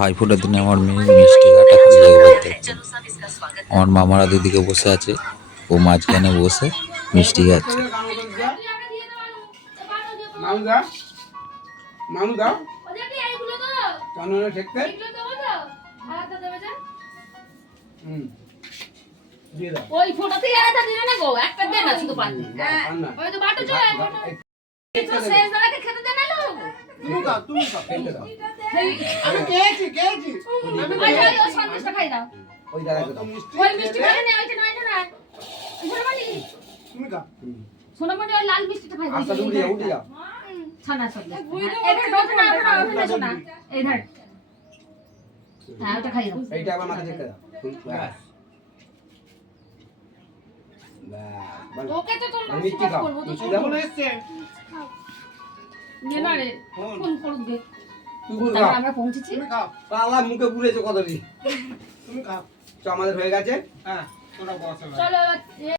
ভাইফোঁটার দিনে আমার মেয়ে মিষ্টি কাটা খালি একবার আমার মামারা দিদিকে বসে আছে ও মাঝখানে বসে মিষ্টি খাচ্ছে। মানু দা মানু দা কানুনে ঠেকতে? হুম। দিয়ে দাও। ওই ফোটাতে একটা দিলে না গো একটা দে না শুধু পানি আর ওই তো বাটো চলে একটু শেষ দাঁড়াকে খেতে না লোক তুমি দাও। তুমি দাও আমি খেয়েছি খেয়েছি। ওই ওই ওই সন্দেশটা খাই দাও। ওই দাও ওই মিষ্টি খাই না ওইটা না ওইটা না সোনামণি। তুমি দাও সোনামণি ওই লাল মিষ্টিটা খাই আস্তে উঠে উঠে যাও। ছানা সন্দেশ এটা ওঠে না ওঠে না ওঠে না। সোনা এই ধর। হ্যাঁ ওটা খাই দাও। এইটা আবার মাথা চেপে দাও। তোকে তো তোর মিষ্টি খাও। করব তো মিষ্টি দাও নে না রে ফোন করুক দে। তুই বল তারপর আমরা পৌঁছেছি? পালা মুখে পুড়েছে কতটি তুমি খাও। আমাদের হয়ে গেছে। হ্যাঁ চলো